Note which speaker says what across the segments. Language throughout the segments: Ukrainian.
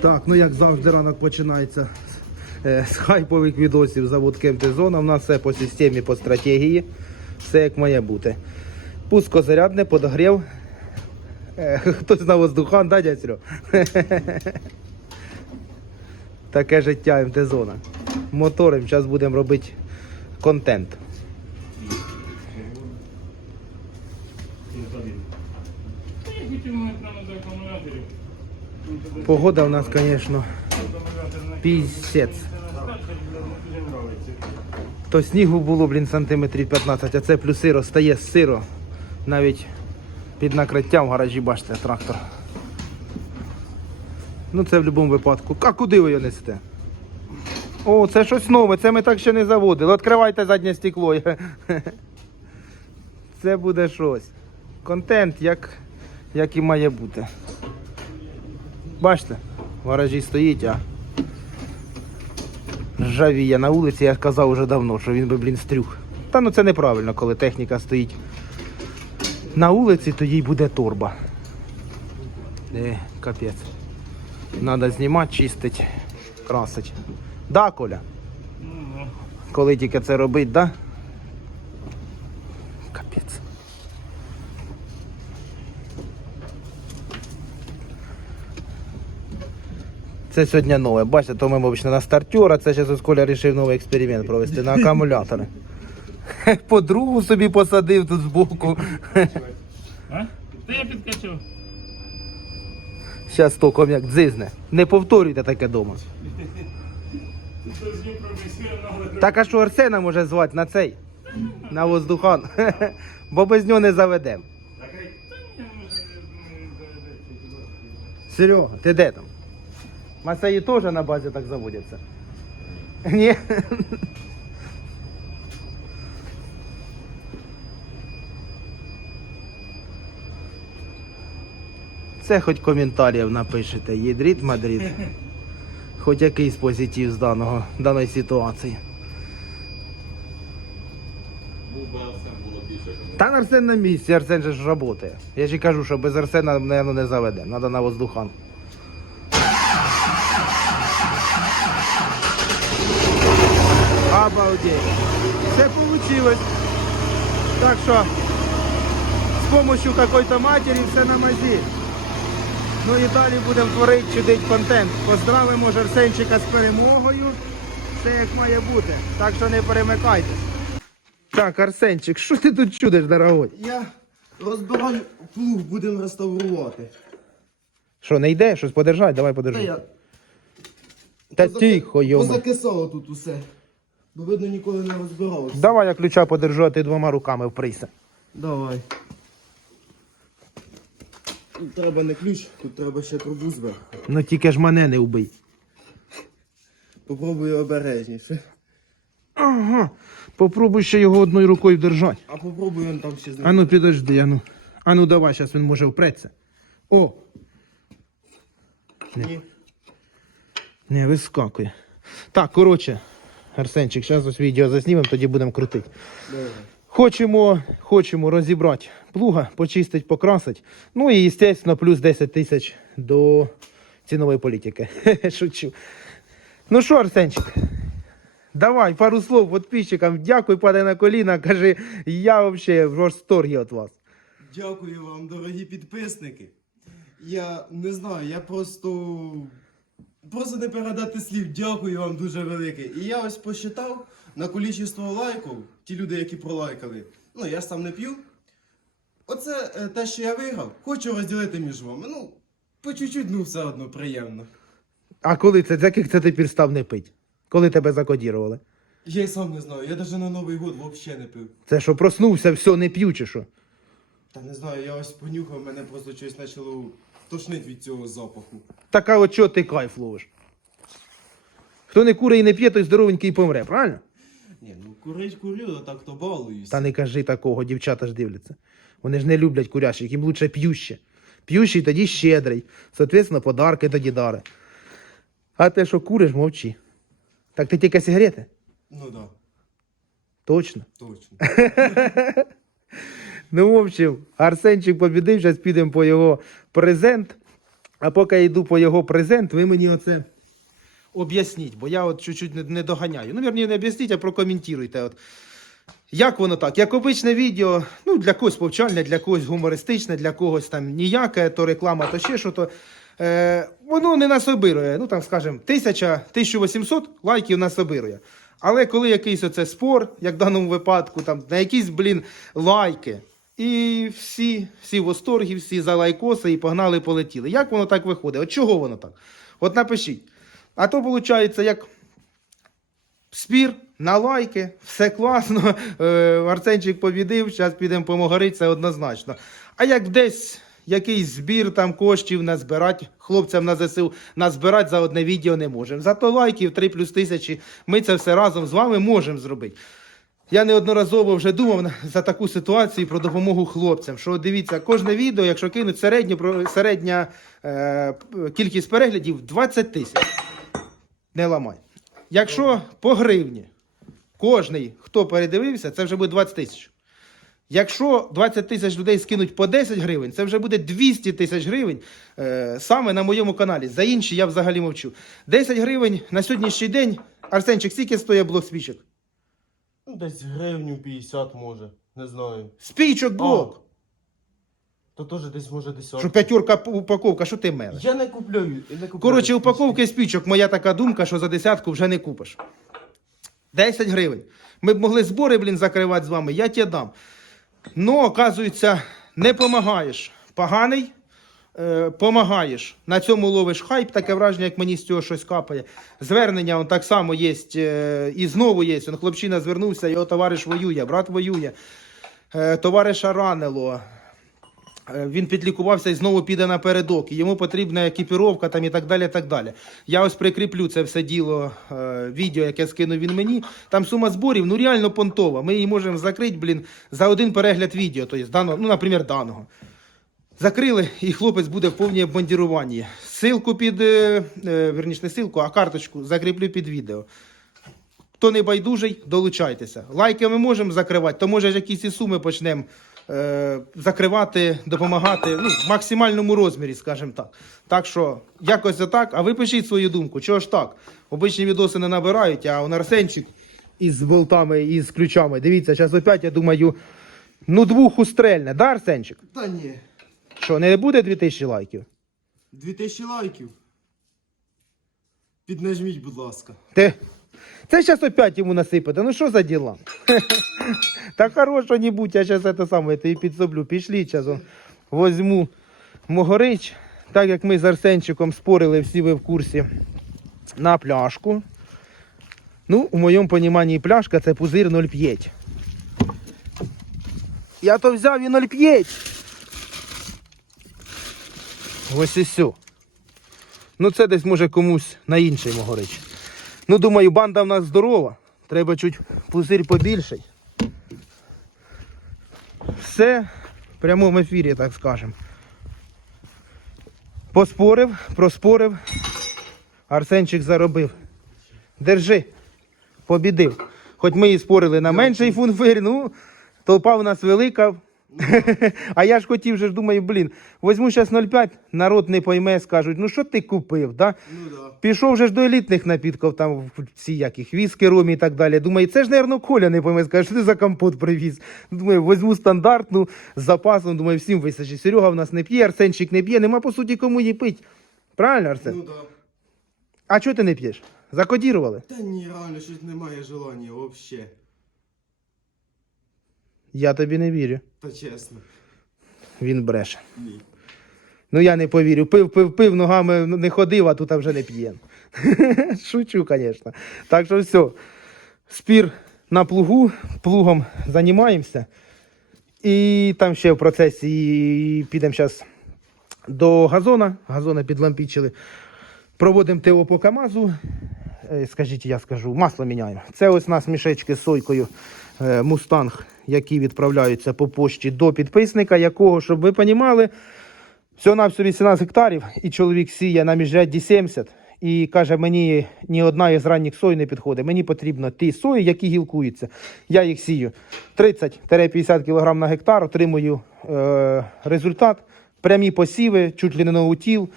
Speaker 1: Так, ну як завжди ранок починається е, з хайпових відосів завод МТ-зона. У нас все по системі, по стратегії. Все як має бути. Пускозарядне, подогрів. Е, Хтось на воздухан, да, дядь Серьо? Таке життя МТ-зона. Мотором зараз будемо робити контент.
Speaker 2: Я хотів ми прямо до акумуляторів.
Speaker 1: Погода у нас, звісно, піздець. То снігу було, блін, сантиметрів 15, а це плюс сиро, сиро. Навіть під накриттям в гаражі, бачите, трактор. Ну це в будь-якому випадку. А куди ви його несете? О, це щось нове, це ми так ще не заводили. Відкривайте заднє стекло. Це буде щось. Контент, як, як і має бути. Бачите, в гаражі стоїть, а ржавіє на вулиці, я казав вже давно, що він би, блін, стрюх. Та ну це неправильно, коли техніка стоїть на вулиці, то їй буде торба. Е, капець. Надо знімати, чистить, красить. Да, Коля? Коли тільки це робить, да? Капець. Це сьогодні нове. Бачите, то ми обично на стартер, а це зараз Коля вирішив новий експеримент провести на акумулятори. Подругу собі посадив тут збоку.
Speaker 2: Та я підкачав.
Speaker 1: Зараз током як дзизне. Не повторюйте таке вдома.
Speaker 2: Професіонали.
Speaker 1: Так а що Арсена може звати на цей? На воздухан. Бо без нього не заведемо. Серега, ти де там? Масаї теж на базі так заводяться. Ні? Це хоч коментарів напишете. Єдріт Мадрид. Хоч якийсь позитив з даного, даної ситуації. Та Арсен на місці, Арсен же ж працює. Я ж і кажу, що без Арсена, мабуть, не заведе. Треба на воздухан. Обалдеть. Все получилось. Так що з допомогою какой-то матері все на мазі. Ну і далі будемо творити, чудить контент. Поздравимо Жерсенчика з перемогою. Все як має бути. Так що не перемикайте. Так, Арсенчик, що ти тут чудиш, дорогой?
Speaker 3: Я розбираю плуг, будемо реставрувати.
Speaker 1: Що, не йде? Щось подержать? Давай
Speaker 3: Та я
Speaker 1: Та
Speaker 3: позаки-
Speaker 1: тихо, йома.
Speaker 3: Позакисало тут усе. Бо видно ніколи не розбиралося.
Speaker 1: Давай я ключа подержу, а ти двома руками вприйся.
Speaker 3: Давай. Тут треба не ключ, тут треба ще трубу зверху.
Speaker 1: Ну тільки ж мене не вбий.
Speaker 3: Попробую обережніше.
Speaker 1: Ага. Попробуй ще його одною рукою держати.
Speaker 3: А попробую он там ще
Speaker 1: А ну підожди, а ну. А ну давай, зараз він може впреться. О!
Speaker 3: Ні.
Speaker 1: Не, вискакує. Так, коротше, Арсенчик, зараз ось відео заснімемо, тоді будемо крутити. Хочемо, хочемо розібрати плуга, почистити, покрасити. Ну і, звісно, плюс 10 тисяч до цінової політики. Шучу. Ну що, Арсенчик, давай пару слов підписчикам. Дякуй, падай на коліна. Кажи, я взагалі в восторгі від вас.
Speaker 3: Дякую вам, дорогі підписники. Я не знаю, я просто. Просто не передати слів. Дякую вам дуже велике. І я ось посчитав на кількість лайків, ті люди, які пролайкали. Ну, я сам не п'ю. Оце е, те, що я виграв, хочу розділити між вами. Ну, по чуть-чуть, ну все одно приємно.
Speaker 1: А коли це, з яких це ти підстав не пить? Коли тебе закодірували?
Speaker 3: Я й сам не знаю, я навіть на Новий год взагалі не пив.
Speaker 1: Це що, проснувся, все, не п'ю чи що?
Speaker 3: Та не знаю, я ось понюхав, мене просто щось почало тошнить від цього запаху.
Speaker 1: Така от чого ти кайф ловиш? Хто не куре і не п'є, той здоровенький і помре, правильно?
Speaker 3: Ні, ну курить курю, а так то балуюсь.
Speaker 1: Та не кажи такого, дівчата ж дивляться. Вони ж не люблять курящих, їм лучше п'юще. П'ющий тоді щедрий. Соответственно, подарки тоді дари. А те, що куриш, мовчи. Так ти тільки сигарети?
Speaker 3: Ну да,
Speaker 1: Точно.
Speaker 3: точно.
Speaker 1: Ну, в общем, Арсенчик побідив, зараз підемо по його презент. А поки я йду по його презент, ви мені оце об'ясніть, бо я от чуть-чуть не, доганяю. Ну, вірні, не об'ясніть, а прокоментуйте. Як воно так? Як обичне відео, ну для когось повчальне, для когось гумористичне, для когось там ніяке, то реклама, то ще що то. Е, воно не насобирує. Ну там, скажімо, 1000, 1800 лайків насобирує. Але коли якийсь оце спор, як в даному випадку, там на якісь, блін, лайки. І всі, всі в восторгі, всі за лайкоси і погнали, полетіли. Як воно так виходить? От чого воно так? От напишіть. А то виходить, як спір на лайки, все класно. Е, Арсенчик побідив, зараз підемо помогорити, це однозначно. А як десь якийсь збір там коштів назбирати, хлопцям на ЗСУ назбирати за одне відео не можемо. Зато лайків 3 плюс тисячі ми це все разом з вами можемо зробити. Я неодноразово вже думав за таку ситуацію про допомогу хлопцям. Що дивіться, кожне відео, якщо кинуть середню, середня е, кількість переглядів 20 тисяч. Не ламай. Якщо по гривні кожний, хто передивився, це вже буде 20 тисяч. Якщо 20 тисяч людей скинуть по 10 гривень, це вже буде 200 тисяч гривень е, саме на моєму каналі. За інші я взагалі мовчу. 10 гривень на сьогоднішній день. Арсенчик, скільки стоїть блок свічок?
Speaker 3: Ну, десь гривню 50 може, не знаю.
Speaker 1: Спічок блок.
Speaker 3: То теж десь може десятку.
Speaker 1: Що п'ятерка упаковка, що ти мелеш?
Speaker 3: Я не купляю. я не купляю.
Speaker 1: Коротше, упаковки спічок, моя така думка, що за десятку вже не купиш. 10 гривень. Ми б могли збори, блін, закривати з вами, я тебе дам. Ну, оказується, не помагаєш. Поганий, е, помагаєш. На цьому ловиш хайп, таке враження, як мені з цього щось капає. Звернення он так само є, е, і знову є. Он хлопчина звернувся, його товариш воює, брат воює, е, товариша ранило. Він підлікувався і знову піде напередок. І йому потрібна екіпіровка там і так далі. так далі. Я ось прикріплю це все діло, відео, яке скинув він мені. Там сума зборів ну реально понтова. Ми її можемо закрити, блін, за один перегляд відео, тобто ну, наприклад, даного. Закрили, і хлопець буде в повній обмандіруванні. Силку під, е, е, не силку, а карточку закріплю під відео. Хто не байдужий, долучайтеся. Лайки ми можемо закривати, то може якісь і суми почнемо е, закривати, допомагати ну, в максимальному розмірі, скажімо так. Так що, якось отак. А ви пишіть свою думку, чого ж так? Обичні відоси не набирають, а он Арсенчик із болтами і з ключами. Дивіться, зараз опять, я думаю, ну двох устрельне, да, Арсенчик?
Speaker 3: Та ні.
Speaker 1: Що, не буде 2000 лайків?
Speaker 3: 2000 лайків. Піднажміть, будь ласка.
Speaker 1: Ти... Це зараз опять йому насипати. Ну що за діла? Та хорошо не будь, я зараз це саме, я тобі підсоблю. Пішли зараз. Возьму Могорич, так як ми з Арсенчиком спорили, всі ви в курсі, на пляшку. Ну, у моєму поніманні пляшка це пузир 0,5. Я то взяв і 0,5. Ось і все. Ну це десь може комусь на інший Могорич. Ну, думаю, банда в нас здорова. Треба чуть пузир побільший. Все в прямому ефірі, так скажемо. Поспорив, проспорив. Арсенчик заробив. Держи. Побідив. Хоч ми і спорили на менший фунфир, ну, толпа у нас велика. А я ж хотів, же ж думаю, блін, возьму зараз 0,5, народ не пойме, скажуть, ну що ти купив, да?
Speaker 3: Ну да.
Speaker 1: Пішов вже ж до елітних напідків, там ці яких віскі, ромі і так далі. Думаю, це ж, мабуть, Коля не пойме, скаже, що ти за компот привіз. Думаю, візьму стандартну з запасом, думаю, всім висачить. Серега в нас не п'є, Арсенчик не п'є, нема по суті кому її пить. Правильно, Арсен?
Speaker 3: Ну да.
Speaker 1: А чого ти не п'єш? Закодірували?
Speaker 3: Та ні, реально, щось немає желання, вообще.
Speaker 1: Я тобі не вірю.
Speaker 3: Та чесно.
Speaker 1: Він бреше.
Speaker 3: Ні.
Speaker 1: Ну я не повірю. Пив, пив, пив, ногами не ходив, а тут вже не п'є. Шучу, звісно. Так що все. Спір на плугу, плугом займаємося. І там ще в процесі підемо зараз до газона. Газона підлампічили. Проводимо ТО по КАМАЗу. Е, Скажіть, я скажу, масло міняємо. Це ось у нас мішечки з сойкою е, Мустанг, які відправляються по пошті до підписника, якого, щоб ви розуміли, всього на 18 гектарів, і чоловік сіє на міжрядді 70. І каже, мені ні одна із ранніх сой не підходить. Мені потрібно ті сої, які гілкуються. Я їх сію 30-50 кг на гектар, отримую е, результат. Прямі посіви, чуть ли не на утіл.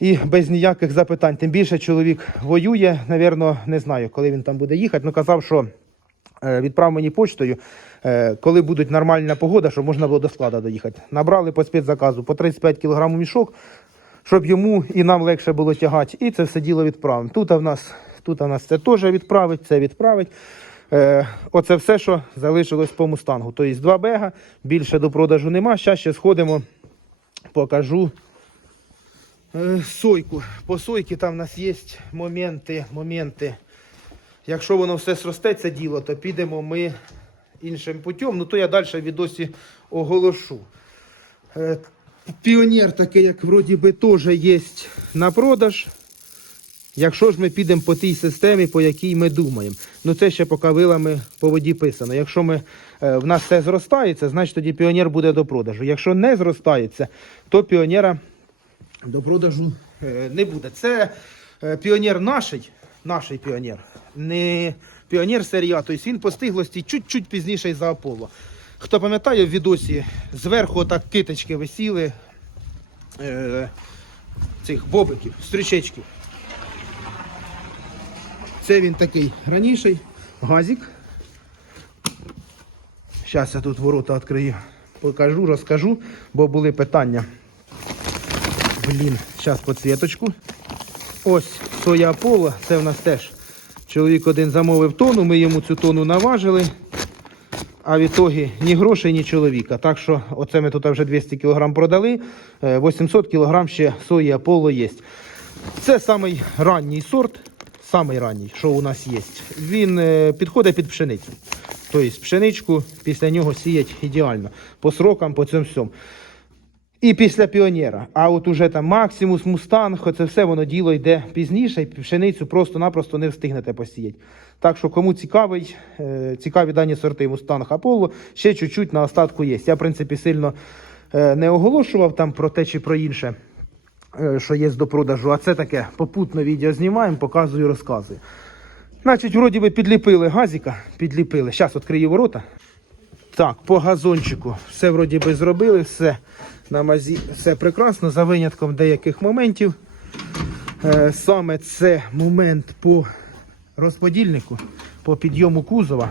Speaker 1: і без ніяких запитань. Тим більше чоловік воює, навірно, не знаю, коли він там буде їхати. Ну казав, що відправ мені почтою, е, коли буде нормальна погода, щоб можна було до складу доїхати. Набрали по спецзаказу по 35 кг мішок, щоб йому і нам легше було тягати. І це все діло відправимо. Тут у нас, тут у нас це теж відправить, це відправить. Е, оце все, що залишилось по мустангу. Тобто два бега, більше до продажу нема. Зараз ще сходимо, покажу е, сойку. По сойці там в нас є моменти, моменти. Якщо воно все сросте, це діло, то підемо ми іншим путем. Ну то я далі відосі оголошу. Е, Піонер такий, як вроді би, теж є на продаж. Якщо ж ми підемо по тій системі, по якій ми думаємо. Ну це ще поки вилами по воді писано. Якщо ми, е, в нас все зростається, значить тоді піонер буде до продажу. Якщо не зростається, то піонера до продажу е, не буде. Це піонер наший, наший піонер, не піонер серії А, тобто він по стиглості чуть-чуть пізніший за Аполло. Хто пам'ятає в відосі, зверху так киточки висіли е, цих бобиків, стрічечків. Це він такий раніший, газик. Зараз я тут ворота відкрию, покажу, розкажу, бо були питання. Блін, зараз підсвіточку. Ось соя Аполло, це в нас теж чоловік один замовив тону, ми йому цю тону наважили. А в ітогі ні грошей, ні чоловіка. Так що оце ми тут вже 200 кг продали, е, 800 кг ще сої Аполло є. Це самий ранній сорт, самий ранній, що у нас є. Він е, підходить під пшеницю. Тобто пшеничку після нього сіять ідеально. По срокам, по цьому всьому. І після піонера. А от уже там Максимус, Мустанг, це все воно діло йде пізніше, і пшеницю просто-напросто не встигнете посіяти. Так що, кому цікавий, е, цікаві дані сорти Мустанг Аполло, ще чуть-чуть на остатку є. Я, в принципі, сильно е, не оголошував там про те чи про інше, е, що є до продажу. А це таке попутно відео знімаємо, показую, розказую. Значить, вроді би підліпили газіка, підліпили. Зараз відкрию ворота. Так, по газончику все вроді би зробили, все на мазі, все прекрасно, за винятком деяких моментів. Е, саме це момент по розподільнику, по підйому кузова.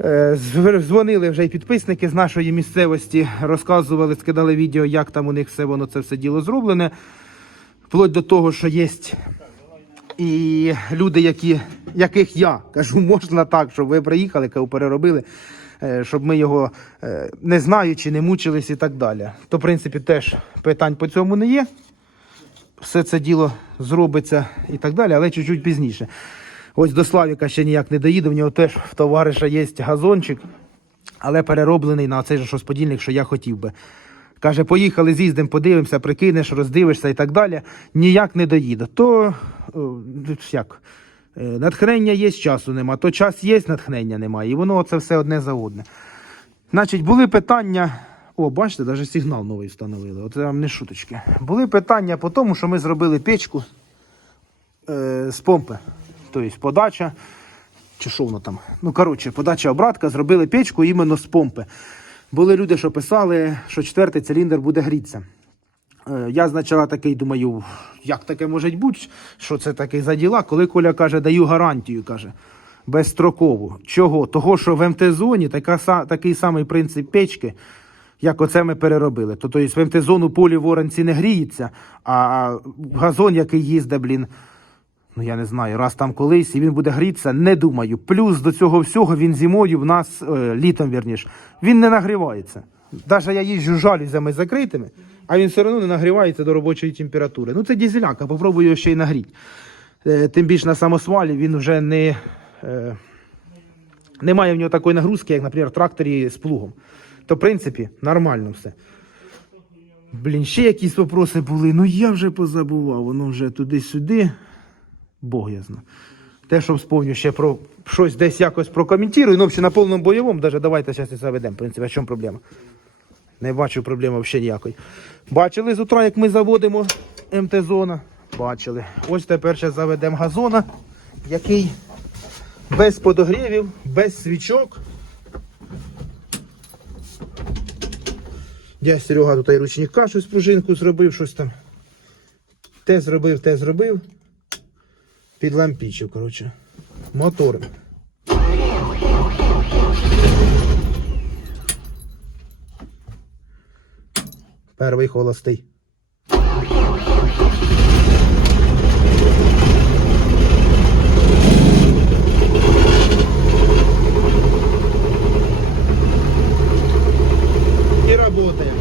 Speaker 1: Е, Дзвонили вже й підписники з нашої місцевості, розказували, скидали відео, як там у них все воно це все діло зроблене. Вплоть до того, що є і люди, які, яких я кажу, можна так, щоб ви приїхали, кажу, переробили, щоб ми його е, не знаючи, не мучились і так далі. То, в принципі, теж питань по цьому не є. Все це діло зробиться і так далі, але чуть-чуть пізніше. Ось до Славіка ще ніяк не доїду, в нього теж в товариша є газончик, але перероблений на цей же розподільник, що я хотів би. Каже, поїхали, з'їздимо, подивимося, прикинеш, роздивишся і так далі. Ніяк не доїде. То як, е, натхнення є, часу нема, то час є, натхнення немає. І воно це все одне за одне. Значить, були питання. О, бачите, навіть сигнал новий встановили. Оце вам не шуточки. Були питання по тому, що ми зробили печку е, з помпи. Тобто подача. Чи що воно там? Ну, коротше, подача обратка, зробили печку іменно з помпи. Були люди, що писали, що четвертий циліндр буде грітися. Е, Я спочатку такий думаю, як таке може бути, що це таке за діла, коли Коля каже, даю гарантію, каже, безстрокову. Чого? Того, що в МТ-зоні такий самий принцип печки, як оце ми переробили. Тобто в МТ-зону полі в оранці не гріється, а газон, який їздить, блін, ну я не знаю, раз там колись, і він буде грітися, не думаю. Плюс до цього всього він зимою в нас, е, літом вірніш, він не нагрівається. Навіть я їжджу жалюзями закритими, а він все одно не нагрівається до робочої температури. Ну це дізеляка, попробую його ще й нагріти. Е, Тим більше на самосвалі він вже не, е, немає в нього такої нагрузки, як, наприклад, в тракторі з плугом. То, в принципі, нормально все. Блін, ще якісь вопроси були. Ну я вже позабував, воно вже туди-сюди. Бог я знаю. Те, що вспомню ще про щось десь якось прокоментую. Ну, взагалі на повному бойовому, даже давайте зараз і заведемо. В принципі, в чому проблема? Не бачу проблеми взагалі ніякої. Бачили з утра, як ми заводимо МТ-зона? Бачили. Ось тепер зараз заведемо газона, який без подогрівів, без свічок. Дядь Серега тут і ручника щось пружинку зробив, щось там. Те зробив, те зробив. Підлампічив, коротше. Мотор. Перший холостий. І працює.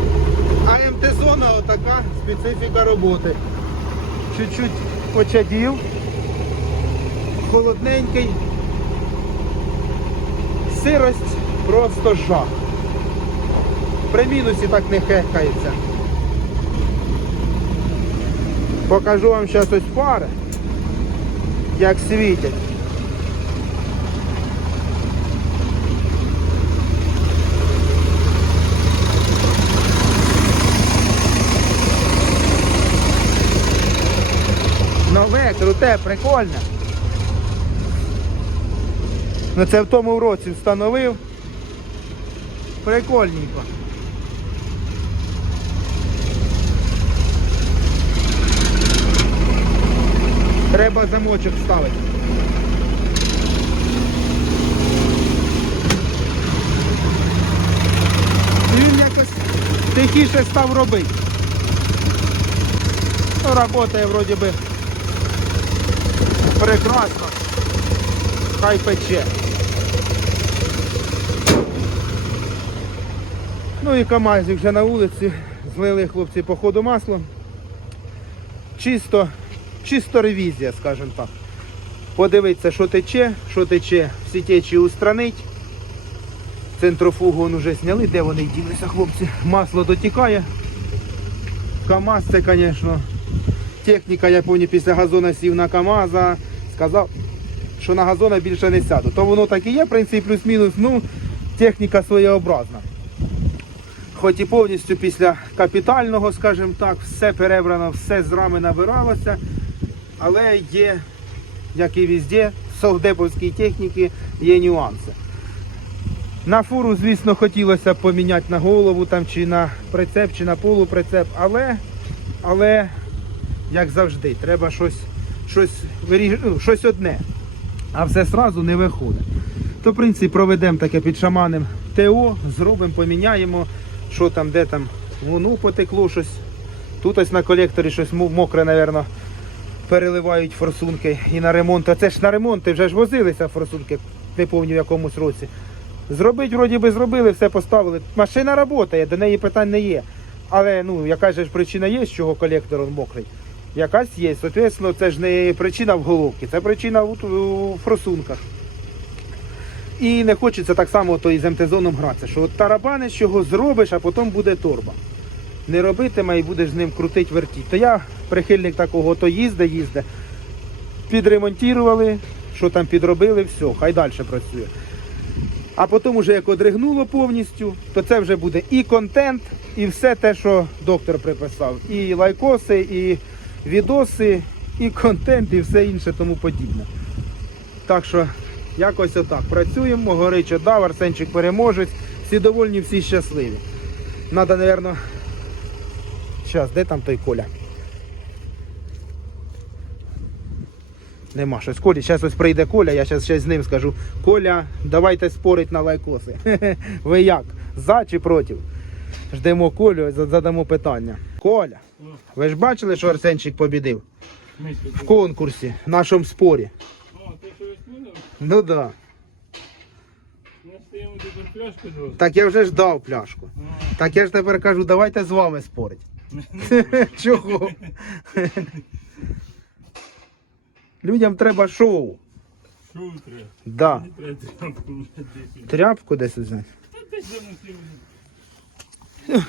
Speaker 1: А МТ-зона отака специфіка роботи. Чуть-чуть почадів. Холодненький. Сирость просто жах. При мінусі так не хекається. Покажу вам зараз ось фари, як світять. Нове, круте, прикольне. Ну це в тому році встановив. Прикольненько. Треба замочок ставити. І він якось тихіше став робити. Ну, Работає вроді би прекрасно. Хай пече. Ну і КАМАЗик вже на вулиці. Злили хлопці по ходу масло. Чисто, чисто ревізія, скажімо так. Подивитися, що тече, що тече, всі течі устранить. Центрофугу вон уже зняли, де вони ділися, хлопці. Масло дотікає. КАМАЗ це, звісно, техніка, я пам'ятаю, після газона сів на КАМАЗа, сказав, що на газона більше не сяду. То воно так і є, в принципі, плюс-мінус, ну, техніка своєобразна. Хоч і повністю після капітального, скажімо так, все перебрано, все з рами набиралося, але є, як і везде, в совдеповській техніці є нюанси. На фуру, звісно, хотілося б поміняти на голову там, чи на прицеп, чи на полуприцеп, але, але як завжди, треба щось, щось, ну, щось одне, а все одразу не виходить. То, в принципі, проведемо таке під шаманем ТО, зробимо, поміняємо, що там, де там, воно потекло щось. Тут ось на колекторі щось мокре, мабуть, переливають форсунки і на ремонт. А це ж на ремонт, вже ж возилися форсунки, не пам'ятаю в якомусь році. Зробить, вроді би, зробили, все поставили. Машина працює, до неї питань не є. Але ну, яка ж причина є, з чого колектор мокрий? Якась є. Соответственно, це ж не причина в головці, це причина у, форсунках. І не хочеться так само то і з МТ-зоном гратися, що от тарабаниш, чого зробиш, а потім буде торба. Не робитиме і будеш з ним крутить вертіть. То я прихильник такого, то їзде, їзде. Підремонтували, що там підробили, все, хай далі працює. А потім, уже як одригнуло повністю, то це вже буде і контент, і все те, що доктор приписав. І лайкоси, і відоси, і контент, і все інше тому подібне. Так що якось отак. Працюємо, горить дав, Арсенчик переможець. Всі довольні, всі щасливі. Надо, напевно. Зараз, де там той Коля? Нема щось. Колі, зараз ось прийде Коля, я зараз з ним скажу. Коля, давайте спорить на лайкоси. Ви як? За чи проти? Ждемо Колю, за- задамо питання. Коля, ви ж бачили, що Арсенчик побідив в конкурсі, в нашому спорі?
Speaker 2: О, ти що висунув?
Speaker 1: Ну да.
Speaker 2: Стоїмо тут.
Speaker 1: Так я вже ж дав пляшку. Так я ж тепер кажу, давайте з вами спорить. Чого? Людям треба шоу.
Speaker 2: Що треба?
Speaker 1: Да.
Speaker 2: Треба тряпку десь.
Speaker 1: Тряпку десь взяти.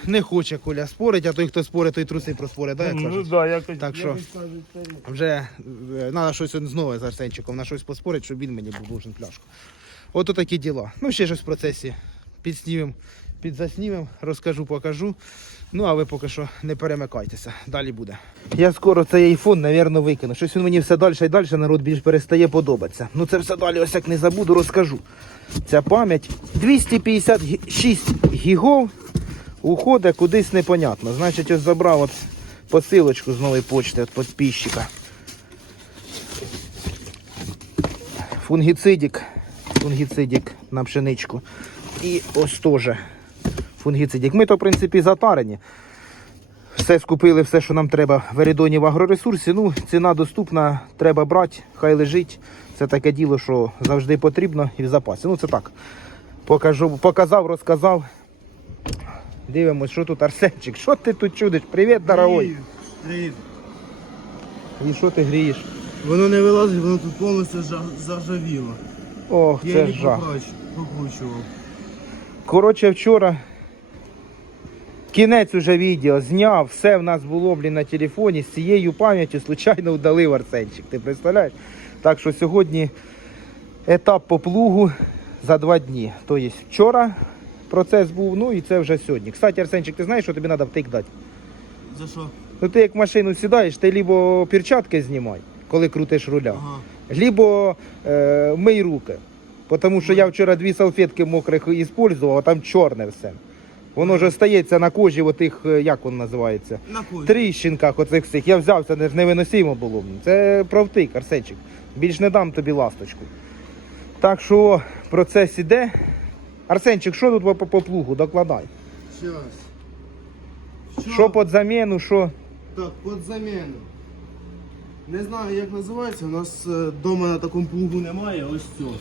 Speaker 1: Не хоче Коля спорить, а той, хто спорить, той труси проспорить, да, як
Speaker 2: Ну
Speaker 1: кажуть?
Speaker 2: да, якось.
Speaker 1: Так що? Вже треба щось знову з Арсенчиком, на щось поспорити, щоб він мені був должен пляшку. От такі діла. Ну, ще щось в процесі підснімем, підзаснімем, розкажу, покажу. Ну, а ви поки що не перемикайтеся, далі буде. Я скоро цей айфон, напевно, викину. Щось він мені все далі і далі народ більш перестає подобатися. Ну це все далі, ось як не забуду, розкажу. Ця пам'ять 256 гігов. Уходить кудись непонятно. Значить, ось забрав от посилочку з нової почти від підписчика. Фунгіцидик. Фунгіцидик на пшеничку. І ось теж фунгіцидик. Ми то, в принципі, затарені. Все скупили, все, що нам треба в Еридоні в агроресурсі. Ну, ціна доступна, треба брати, хай лежить. Це таке діло, що завжди потрібно і в запасі. Ну, це так. Покажу, показав, розказав. Дивимось, що тут Арсенчик. Що ти тут чудиш? Привіт, дорогой.
Speaker 3: Привіт.
Speaker 1: І що ти грієш?
Speaker 3: Воно не вилазить, воно тут повністю жа- заржавіло.
Speaker 1: Ох,
Speaker 3: Я
Speaker 1: це жах.
Speaker 3: покруч- покручував.
Speaker 1: Коротше, вчора кінець уже відео зняв, все в нас було блін, на телефоні, з цією пам'яттю случайно удалив Арсенчик. Ти представляєш? Так що сьогодні етап по плугу за два дні. Тобто вчора процес був, ну і це вже сьогодні. Кстати, Арсенчик, ти знаєш, що тобі треба втик дати?
Speaker 3: За що?
Speaker 1: Ну ти як в машину сідаєш, ти либо перчатки знімай, коли крутиш руля.
Speaker 3: Ага.
Speaker 1: либо е, мий руки. Тому що я вчора дві салфетки мокрих використовував, а там чорне все. Воно ж остається на кожі, отих, е, як воно називається,
Speaker 3: На кой?
Speaker 1: тріщинках оцих всіх. Я взяв, це не- невиносимо було. Це правтик, Арсенчик. Більш не дам тобі ласточку. Так що процес іде. Арсенчик, що тут по, по плугу? Докладай.
Speaker 3: Що?
Speaker 1: Що під заміну, що.
Speaker 3: Так, під заміну. Не знаю, як називається. У нас вдома на такому плугу немає. Ось цього.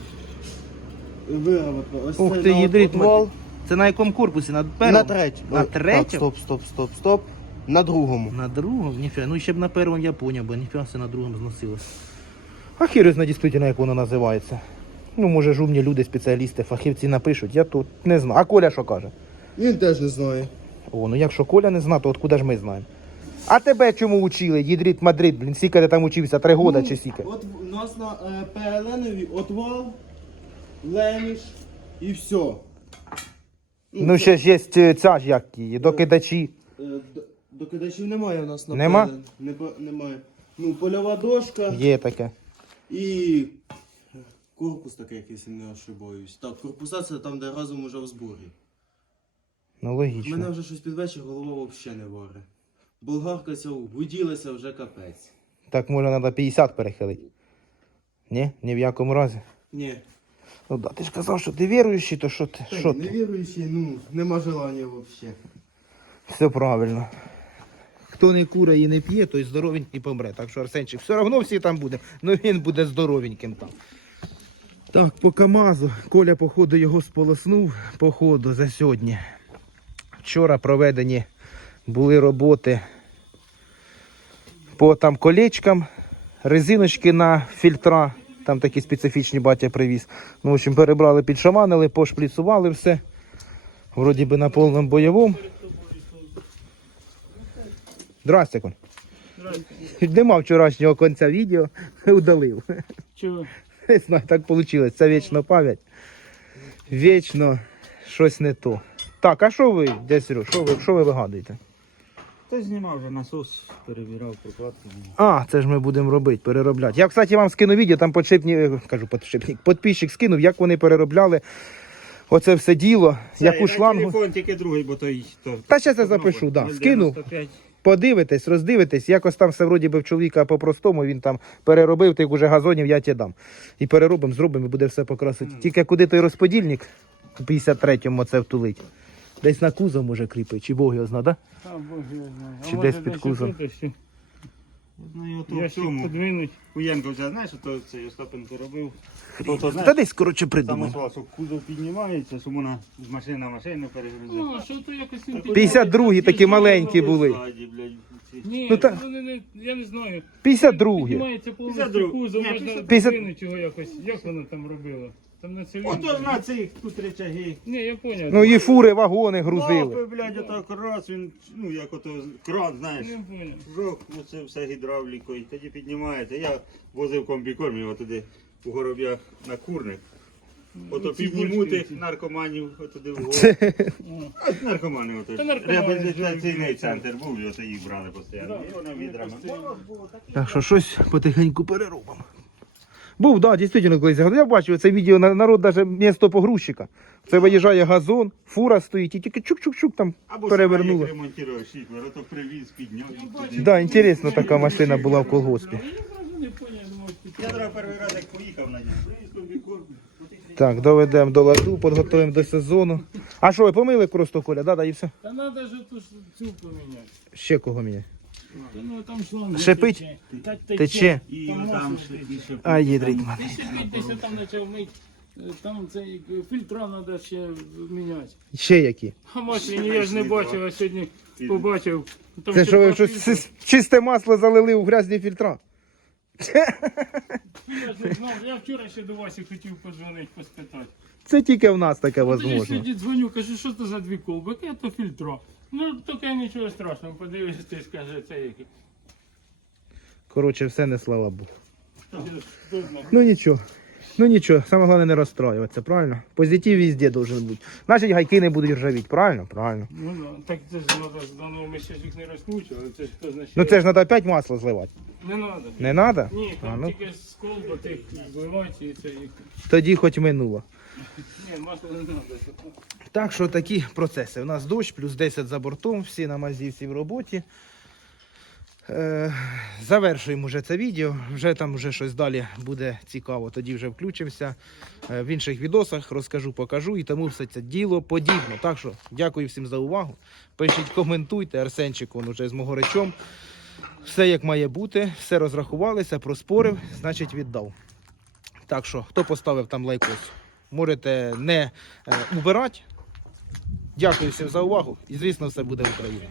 Speaker 3: Виробка. Ось
Speaker 1: Ух ти,
Speaker 3: отвал.
Speaker 1: Це на якому корпусі? На
Speaker 3: На
Speaker 1: першому?
Speaker 3: третьому.
Speaker 1: На
Speaker 3: Ой, Так,
Speaker 1: третьому?
Speaker 3: стоп, стоп, стоп, стоп. На другому.
Speaker 1: На другому? Ніфіга. Ну ще б на першому я поняв, бо ніфіга все на другому зносилось. А хір знає дійсно, як воно називається. Ну, може, ж умні люди, спеціалісти, фахівці напишуть, я тут не знаю. А Коля що каже?
Speaker 3: Він теж не знає.
Speaker 1: О, ну якщо Коля не знає, то откуда ж ми знаємо? А тебе чому учили? Їдріт Мадрид, блін, скільки ти там учився, три года чи скільки?
Speaker 3: От у нас на е, ПЛНові отвал, леміш і все.
Speaker 1: Ну, ще ж є е, ця ж як її, докидачі.
Speaker 3: Е, д- Докидачів немає у нас на
Speaker 1: Нема?
Speaker 3: Не, немає. Ну, польова дошка
Speaker 1: Є таке.
Speaker 3: і корпус такий, якщо не ошибаюсь. Так, корпуса це там, де разом уже в зборі.
Speaker 1: Ну
Speaker 3: У мене
Speaker 1: логічно.
Speaker 3: вже щось під вечір голова взагалі не варе. Болгарка ця гуділася вже капець.
Speaker 1: Так може треба 50 перехилити. Ні? Ні в якому разі.
Speaker 3: Ні,
Speaker 1: Ну да, ти ж казав, що ти віруючий, то що ти?
Speaker 3: та
Speaker 1: Що
Speaker 3: не
Speaker 1: ти?
Speaker 3: віруючий, ну, нема желання взагалі.
Speaker 1: Все правильно. Хто не куре і не п'є, той здоровенький помре. Так що Арсенчик, все одно всі там буде. Ну він буде здоровеньким там. Так, по КАМАЗу. Коля, походу, його сполоснув, походу, за сьогодні. Вчора проведені були роботи по там колечкам, резиночки на фільтра. Там такі специфічні батя привіз. Ну, в общем, перебрали, підшаманили, пошпліцували все. Вроді би на повному бойовому. Здрасте, Коль. Нема вчорашнього кінця відео, удалив.
Speaker 2: Чого?
Speaker 1: Не знаю, так вийшло. Це вічно пам'ять. Вічно щось не то. Так, а що ви, Сереж, що ви, що ви вигадуєте?
Speaker 2: Та знімав вже насос, перевіряв прокладку.
Speaker 1: А, це ж ми будемо робити, переробляти. Я, кстати, вам скину відео, там подшипні, кажу, подшипник, подписчик скинув, як вони переробляли оце все діло, яку шлангу.
Speaker 2: Телефон тільки другий, бо той... То,
Speaker 1: Та щас я запишу, да. Скину. Подивитесь, роздивитесь, якось там все вроді би в чоловіка по-простому, він там переробив тих уже газонів, я тебе дам. І переробимо, зробимо, і буде все покрасити. Тільки куди той розподільник у 53-му це втулить. Десь на кузов може кріпить, чи Бог його зна, да?
Speaker 2: А, Бог його знає. А
Speaker 1: Чи
Speaker 2: може,
Speaker 1: десь під
Speaker 2: десь
Speaker 1: кузов?
Speaker 2: отут.
Speaker 4: Ну,
Speaker 2: Я
Speaker 4: в
Speaker 2: ще
Speaker 4: цьому
Speaker 2: подвинуть.
Speaker 4: Куєнко вже, знаєш, то цей Остапенко робив. То, то,
Speaker 1: Та
Speaker 4: знаєш,
Speaker 1: десь, коротше, придумаємо.
Speaker 4: самосвал, що кузов піднімається, що можна з машини на машину.
Speaker 2: Ну, а що то якось... він
Speaker 1: 52-гі такі маленькі були.
Speaker 4: Ззаді, блядь, ці.
Speaker 2: Ні,
Speaker 1: Ну, та-
Speaker 2: вони не, я не знаю.
Speaker 1: 52-гі.
Speaker 2: Піднімається повністю
Speaker 4: 52.
Speaker 2: кузов,
Speaker 4: Ні,
Speaker 2: можна
Speaker 4: 50.
Speaker 2: підвинути його якось. Як воно там робило? Там на циліндрі.
Speaker 4: Ото ж на цих тут речаги.
Speaker 2: Ні, я поняв.
Speaker 1: Ну і фури, вагони грузили.
Speaker 4: Лапи, блядь, отак раз, він, ну, як ото кран, знаєш.
Speaker 2: Не поняв.
Speaker 4: Жок, оце все гідравлікою, тоді піднімаєте. Я возив комбікорм його туди у гороб'ях на курник. Ото
Speaker 2: ці
Speaker 4: підніму
Speaker 2: бочки
Speaker 4: тих
Speaker 2: ці.
Speaker 4: наркоманів отуди вгору.
Speaker 2: О.
Speaker 4: А наркомани ото
Speaker 2: Та наркомани
Speaker 4: Реабілітаційний центр був, і ото їх брали постійно. І вони
Speaker 2: вони
Speaker 4: відрами.
Speaker 2: постійно.
Speaker 1: Так що щось потихеньку переробимо. Був, да, дійсно, колись. Я бачив це відео, народ навіть місто погрузчика. Це виїжджає газон, фура стоїть і тільки чук-чук-чук там
Speaker 4: Або
Speaker 1: перевернуло.
Speaker 4: ремонтував шітлер, а то привіз, підняв. і.
Speaker 1: Да, інтересна така машина була в колгоспі.
Speaker 2: Я не поняв,
Speaker 4: Я зараз перший раз як поїхав на ній.
Speaker 1: Так, доведемо до ладу, підготуємо до сезону. А що, ви помили просто Коля, да, да, і все?
Speaker 2: Та треба ж ту ж цю поміняти.
Speaker 1: Ще кого мені?
Speaker 2: Та ну там шланг.
Speaker 1: Шипить?
Speaker 2: Та
Speaker 1: Тече.
Speaker 4: І
Speaker 2: Там
Speaker 4: ще і ще.
Speaker 1: А, їдрить мене.
Speaker 2: Десь там почав мити. е, Там цей фільтра треба ще міняти.
Speaker 1: Ще які?
Speaker 2: А масляні я ж не бачив, а сьогодні побачив. Там
Speaker 1: Це
Speaker 2: ще
Speaker 1: що ви
Speaker 2: два
Speaker 1: щось чисте масло залили у грязні фільтра?
Speaker 2: Я ж не знав. Я вчора ще до Васі хотів подзвонити, поспитати.
Speaker 1: Це тільки в нас таке
Speaker 2: Я
Speaker 1: можливо.
Speaker 2: сьогодні дзвоню, кажу, що це за дві колбики, а то фільтра. Ну, таке нічого страшного, подивишся, ти скаже, це які.
Speaker 1: Коротше, все не слава Богу. Ну нічого. Ну нічого, саме головне не розстроюватися, правильно? Позитив везде должен бути. Значить гайки не будуть ржавіти, правильно? Правильно.
Speaker 2: Ну, да. так це ж треба заново, ми ще ж їх не розкручували, це ж хто знає.
Speaker 1: Ну це ж треба опять масло зливати.
Speaker 2: Не треба.
Speaker 1: Не треба?
Speaker 2: Ні, там
Speaker 1: ну,
Speaker 2: тільки з колба тих зливають і це їх.
Speaker 1: тоді хоч минуло. Так що такі процеси. У нас дощ, плюс 10 за бортом, всі на мазі, всі в роботі. Е, завершуємо вже це відео. Вже там вже щось далі буде цікаво. Тоді вже включимося. Е, в інших відосах розкажу, покажу і тому все це діло подібно. Так що дякую всім за увагу. Пишіть, коментуйте. Арсенчик он уже з мого речом. Все як має бути, все розрахувалися, проспорив, значить віддав. Так що, хто поставив там лайкос, можете не е, убирати. Дякую всім за увагу і, звісно, все буде Україна.